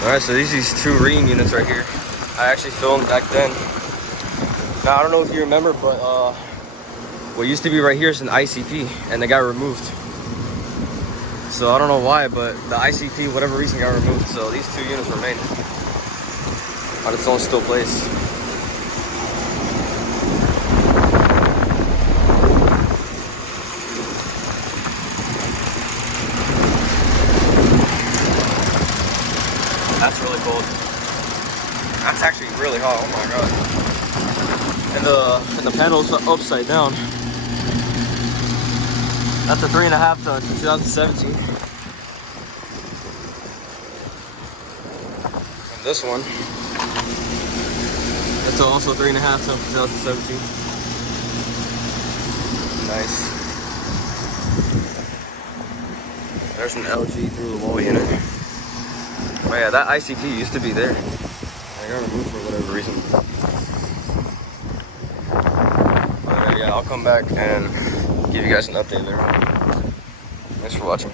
Alright, so these two Rheem units right here. I actually filmed back then. Now, I don't know if you remember, but what used to be right here is an ICP, and it got removed. So I don't know why, but the ICP, whatever reason, got removed. So these two units remain on its own still place. That's really cold. That's actually really hot. Oh my god. And the panel's upside down. That's a 3.5 ton, 2017. And this one, it's also 3.5 ton, 2017. Nice. There's an LG through the wall unit. Oh yeah, that ICP used to be there. I got removed for whatever reason. But yeah, I'll come back and give you guys an update there. Thanks for watching.